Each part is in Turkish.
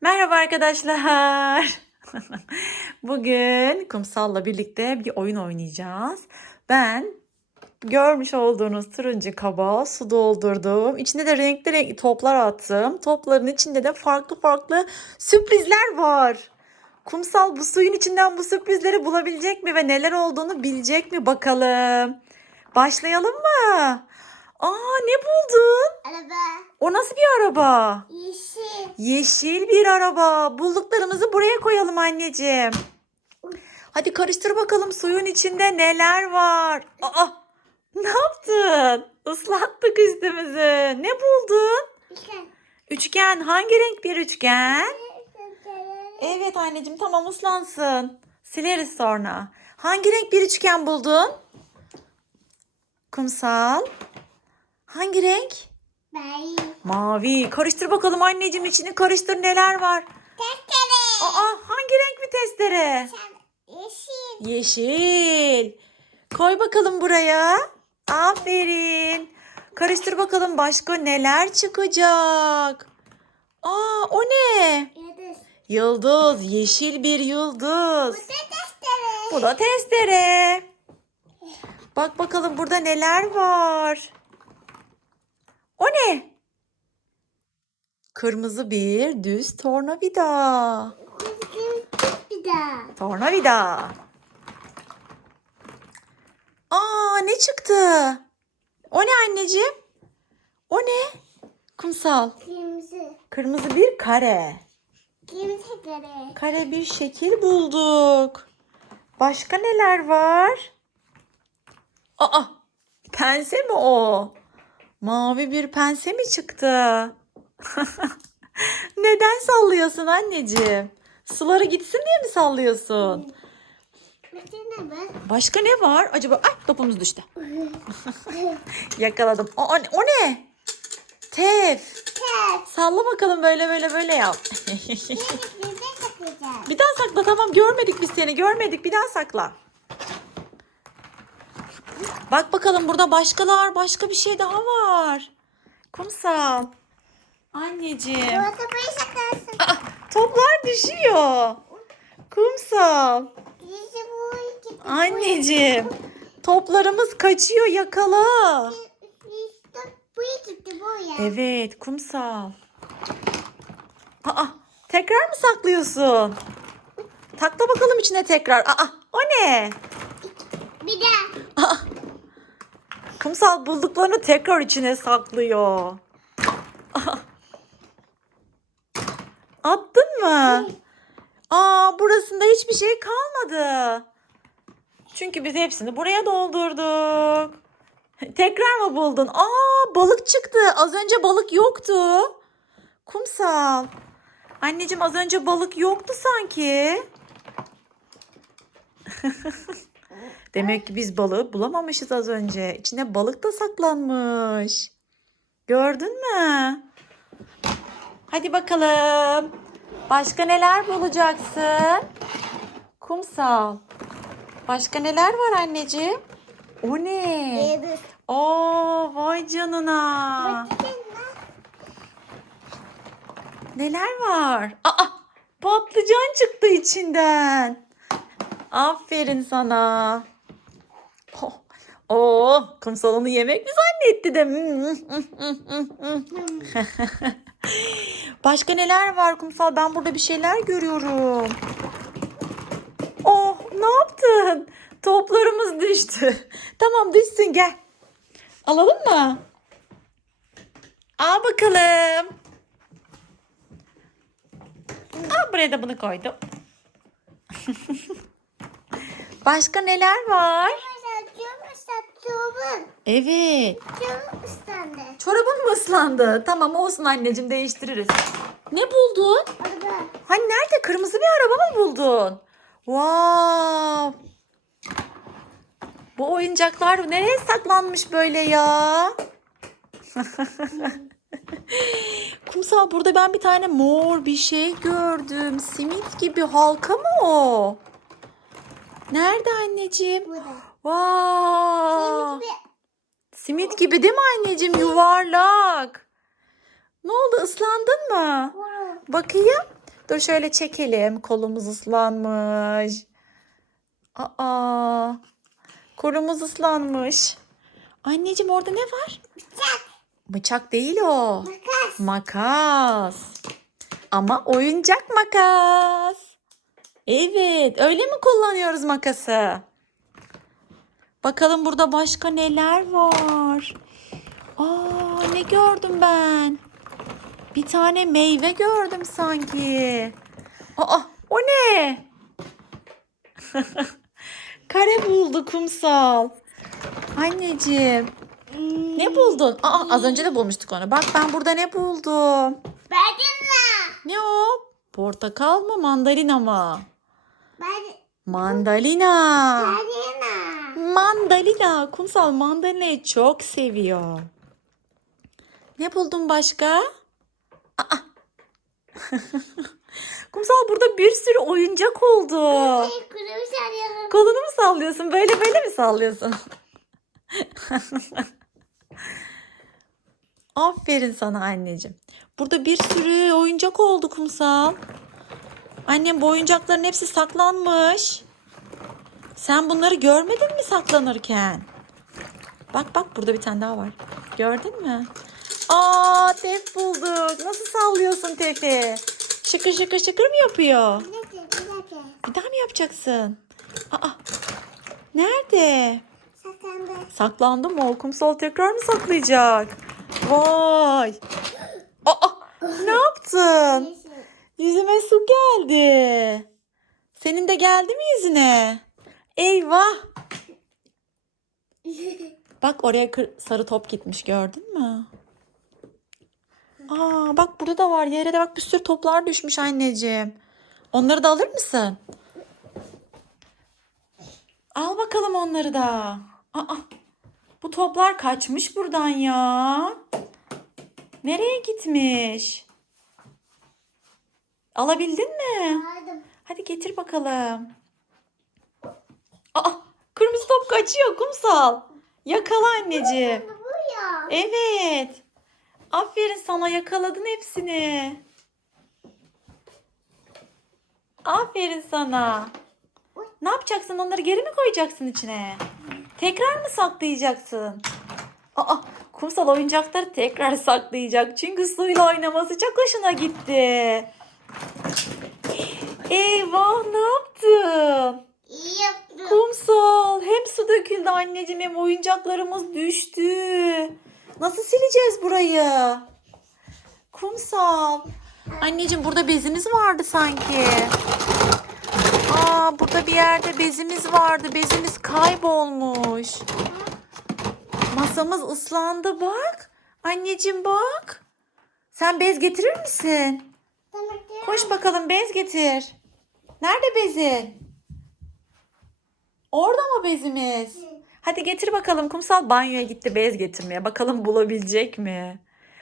Merhaba arkadaşlar. Bugün Kumsal'la birlikte bir oyun oynayacağız. Ben görmüş olduğunuz turuncu kaba su doldurdum. İçine de renkli renkli toplar attım. Topların içinde de farklı farklı sürprizler var. Kumsal bu suyun içinden bu sürprizleri bulabilecek mi ve neler olduğunu bilecek mi bakalım. Başlayalım mı? Aa ne buldun? Araba. O nasıl bir araba? Yeşil. Yeşil bir araba. Bulduklarımızı buraya koyalım anneciğim. Hadi karıştır bakalım suyun içinde neler var. Aa, ne yaptın? Islattık üstümüzü. Ne buldun? Üçgen. Üçgen. Hangi renk bir üçgen? Evet anneciğim tamam ıslansın. Sileriz sonra. Hangi renk bir üçgen buldun? Kumsal. Hangi renk? Ben. Mavi. Karıştır bakalım anneciğim içini karıştır neler var. Testere. Aa hangi renk bir testere? Yeşil. Yeşil. Koy bakalım buraya. Aferin. Karıştır bakalım başka neler çıkacak. Aa o ne? Yıldız. Yıldız. Yeşil bir yıldız. Bu da testere. Bu da testere. Bak bakalım burada neler var. Ne? Kırmızı bir düz tornavida. Daha. Tornavida. Aa ne çıktı? O ne anneciğim? O ne? Kumsal. Kırmızı. Kırmızı bir kare. Kırmızı kare. Kare bir şekil bulduk. Başka neler var? Aa, pense mi o? Mavi bir pense mi çıktı? Neden sallıyorsun anneciğim? Suları gitsin diye mi sallıyorsun? Başka ne var? Acaba ay topumuz düştü. Yakaladım. O, o, ne- o ne? Tef. Ters. Salla bakalım böyle böyle böyle yap. Bir daha sakla tamam görmedik biz seni görmedik bir daha sakla. Bak bakalım burada başkalar başka bir şey daha var. Kumsal. Anneciğim. Burayı saklarsın. Aa, toplar düşüyor. Kumsal. Bu. Anneciğim. Toplarımız kaçıyor yakala. Bu bu. Evet, kumsal. Aa, tekrar mı saklıyorsun? Takla bakalım içine tekrar. Aa, o ne? Bir daha. Kumsal bulduklarını tekrar içine saklıyor. Attın mı? Aa, burasında hiçbir şey kalmadı. Çünkü biz hepsini buraya doldurduk. Tekrar mı buldun? Aa, balık çıktı. Az önce balık yoktu. Kumsal. Anneciğim az önce balık yoktu sanki. Demek ki biz balığı bulamamışız az önce. İçine balık da saklanmış. Gördün mü? Hadi bakalım. Başka neler bulacaksın? Kumsal. Başka neler var anneciğim? O ne? Yıldız. Oo vay canına. Neler var? Aa patlıcan çıktı içinden. Aferin sana. Oh, oh kumsal onu yemek mi zannetti de? Başka neler var kumsal? Ben burada bir şeyler görüyorum. Oh ne yaptın? Toplarımız düştü. Tamam düşsün gel. Alalım mı? Al bakalım. Al buraya da bunu koydum. Başka neler var? Saçımın. Evet. Saçım ıslandı. Çorabın mı ıslandı? Tamam olsun anneciğim değiştiririz. Ne buldun? Araba. Hani nerede? Kırmızı bir araba mı buldun? Wow. Bu oyuncaklar nereye saklanmış böyle ya? Kumsal burada ben bir tane mor bir şey gördüm. Simit gibi halka mı o? Nerede anneciğim? Burada. Wow. Şimdi Simit gibi değil mi anneciğim? Yuvarlak. Ne oldu ıslandın mı? Kuru. Bakayım. Dur şöyle çekelim. Kolumuz ıslanmış. Aa, kolumuz ıslanmış. Anneciğim orada ne var? Bıçak. Bıçak değil o. Makas. Makas. Ama oyuncak makas. Evet, öyle mi kullanıyoruz makası? Bakalım burada başka neler var? Aa, ne gördüm ben? Bir tane meyve gördüm sanki. Aa, o ne? Kare buldu kumsal. Anneciğim, ne buldun? Aa, az önce de bulmuştuk onu. Bak ben burada ne buldum? Badina. Ne o? Portakal mı, mandalina mı? Mandalina. Badina. Mandalina. Kumsal mandalinayı çok seviyor. Ne buldun başka? Aa. Kumsal burada bir sürü oyuncak oldu. Şey. Kolunu mu sallıyorsun? Böyle böyle mi sallıyorsun? Aferin sana anneciğim. Burada bir sürü oyuncak oldu kumsal. Annem bu oyuncakların hepsi saklanmış. Sen bunları görmedin mi saklanırken? Bak bak burada bir tane daha var. Gördün mü? Aa tef bulduk. Nasıl sallıyorsun tefi? Şıkır şıkır şıkır mı yapıyor? Bir dakika, bir dakika. Bir daha mı yapacaksın? Aa, nerede? Saklandı. Saklandı mı? o? Kumsal tekrar mı saklayacak? Vay. Aa, ne yaptın? Yüzüme su geldi. Senin de geldi mi yüzüne? Eyvah. Bak oraya sarı top gitmiş gördün mü? Aa bak burada da var. Yere de bak bir sürü toplar düşmüş anneciğim. Onları da alır mısın? Al bakalım onları da. Aa, bu toplar kaçmış buradan ya. Nereye gitmiş? Alabildin mi? Aldım. Hadi getir bakalım. Aa, kırmızı top kaçıyor kumsal. Yakala anneciğim. Bu ya. Evet. Aferin sana yakaladın hepsini. Aferin sana. Ne yapacaksın? Onları geri mi koyacaksın içine? Tekrar mı saklayacaksın? Aa, kumsal oyuncakları tekrar saklayacak. Çünkü suyla oynaması çok hoşuna gitti. Eyvah ne yaptın? İyi yaptın. Kumsal hem su döküldü anneciğim hem oyuncaklarımız düştü. Nasıl sileceğiz burayı? Kumsal. Anneciğim burada bezimiz vardı sanki. Aa burada bir yerde bezimiz vardı. Bezimiz kaybolmuş. Masamız ıslandı bak. Anneciğim bak. Sen bez getirir misin? Tamam. Koş bakalım bez getir. Nerede bezin? Orada mı bezimiz? Hadi getir bakalım. Kumsal banyoya gitti bez getirmeye. Bakalım bulabilecek mi?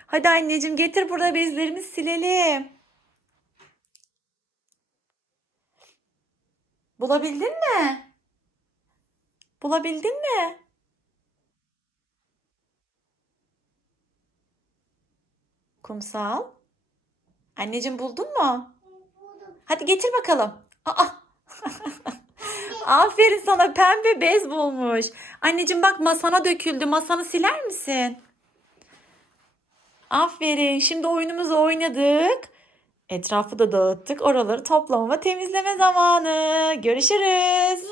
Hadi anneciğim getir burada bezlerimizi silelim. Bulabildin mi? Bulabildin mi? Kumsal. Anneciğim buldun mu? Hadi getir bakalım. Aa. Aferin sana pembe bez bulmuş. Anneciğim bak masana döküldü. Masanı siler misin? Aferin. Şimdi oyunumuzu oynadık. Etrafı da dağıttık. Oraları toplama ve temizleme zamanı. Görüşürüz.